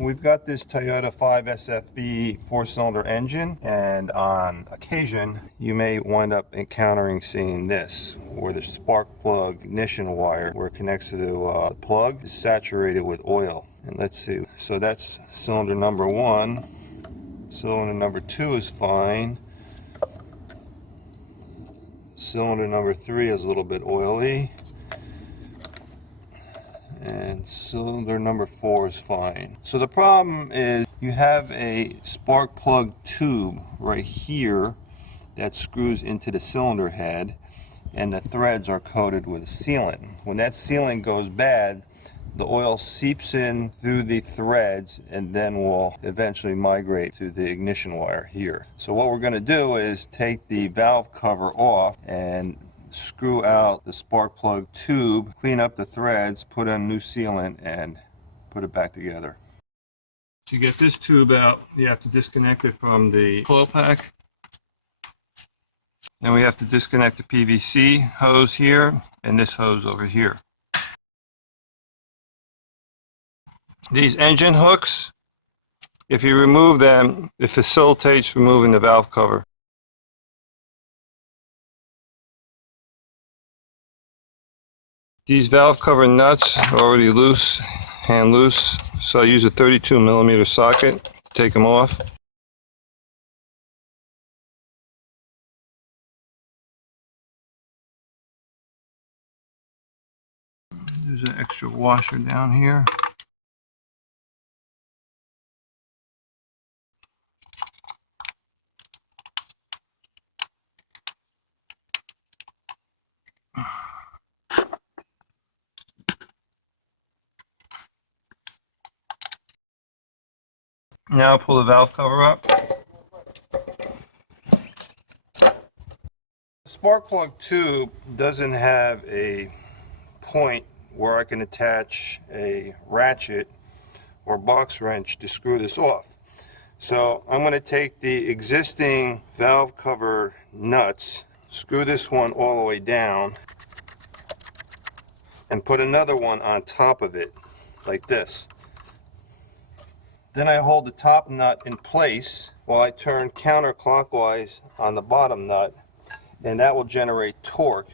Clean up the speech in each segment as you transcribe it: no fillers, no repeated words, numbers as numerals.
we've got this Toyota 5 SFB 4-cylinder engine, and on occasion you may wind up seeing this, where the spark plug ignition wire where it connects to the plug is saturated with oil. And let's see, so that's cylinder number 1. Cylinder number 2 is fine. Cylinder number 3 is a little bit oily. And cylinder number 4 is fine. So the problem is you have a spark plug tube right here that screws into the cylinder head, and the threads are coated with sealant. When that sealant goes bad, the oil seeps in through the threads and then will eventually migrate to the ignition wire here. So what we're going to do is take the valve cover off and screw out the spark plug tube, clean up the threads, put on new sealant, and put it back together. To get this tube out, you have to disconnect it from the coil pack. And we have to disconnect the PVC hose here and this hose over here. These engine hooks, if you remove them, it facilitates removing the valve cover. These valve cover nuts are already loose, hand loose, so I use a 32mm socket to take them off. There's an extra washer down here. Now pull the valve cover up. The spark plug tube doesn't have a point where I can attach a ratchet or box wrench to screw this off. So I'm going to take the existing valve cover nuts, screw this one all the way down, and put another one on top of it, like this. Then I hold the top nut in place while I turn counterclockwise on the bottom nut, and that will generate torque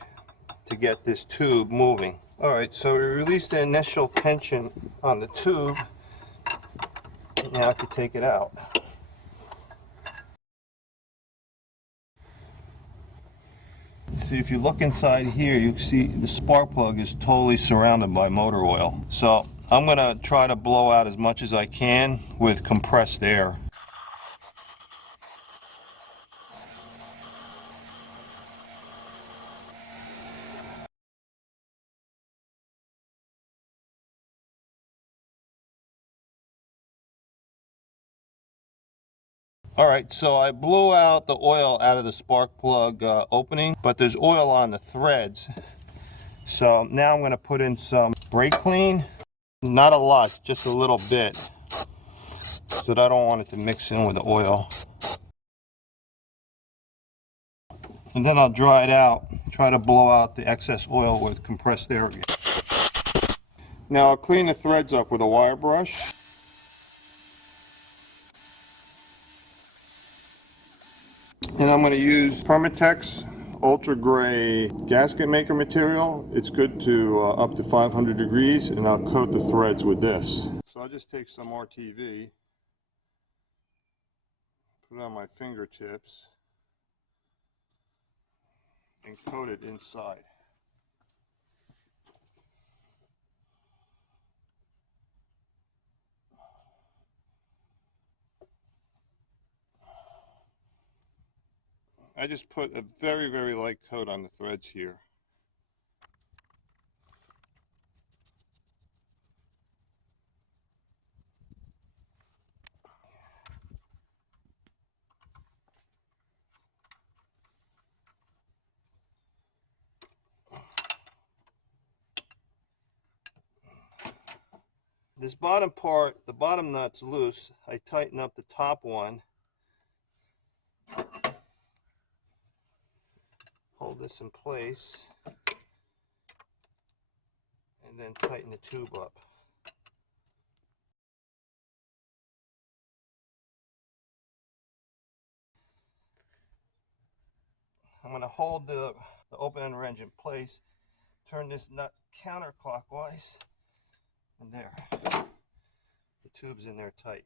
to get this tube moving. Alright, so we release the initial tension on the tube, and now I can take it out. See, if you look inside here, you see the spark plug is totally surrounded by motor oil. So I'm going to try to blow out as much as I can with compressed air. Alright, so I blew out the oil out of the spark plug opening, but there's oil on the threads. So now I'm going to put in some BRAKLEEN. Not a lot, just a little bit, so that I don't want it to mix in with the oil. And then I'll dry it out, try to blow out the excess oil with compressed air again. Now I'll clean the threads up with a wire brush. And I'm going to use Permatex ultra gray gasket maker material. It's good to up to 500 degrees, and I'll coat the threads with this. So I'll just take some RTV, put it on my fingertips, and coat it inside. I just put a very, very light coat on the threads here. This bottom part, the bottom nut's loose. I tighten up the top one. Hold this in place. And then tighten the tube up. going to hold the open-end wrench in place, turn this nut counterclockwise, and there. The tube's in there tight.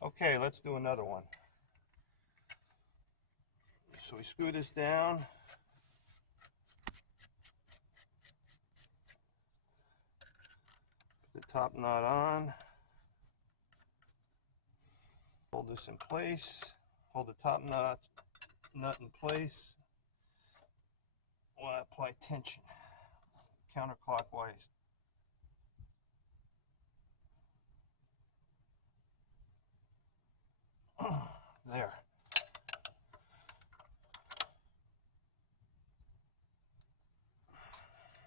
Okay, let's do another one. So we screw this down. Put the top knot on. Hold this in place. Hold the top nut in place. While I apply tension counterclockwise. There.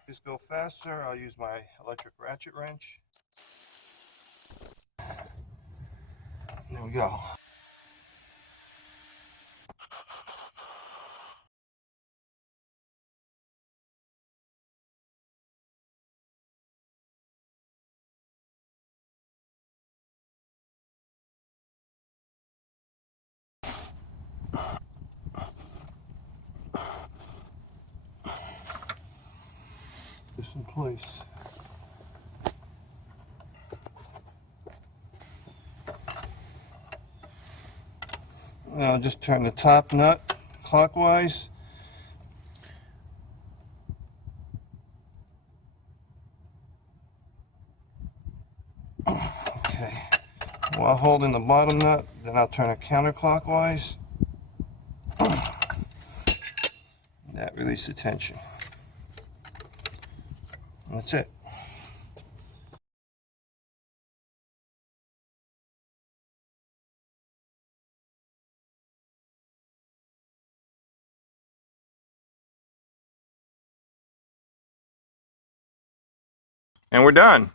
Just go faster, I'll use my electric ratchet wrench. There we go. This in place. Now just turn the top nut clockwise. Okay. While holding the bottom nut, then I'll turn it counterclockwise. That releases the tension. That's it. And we're done.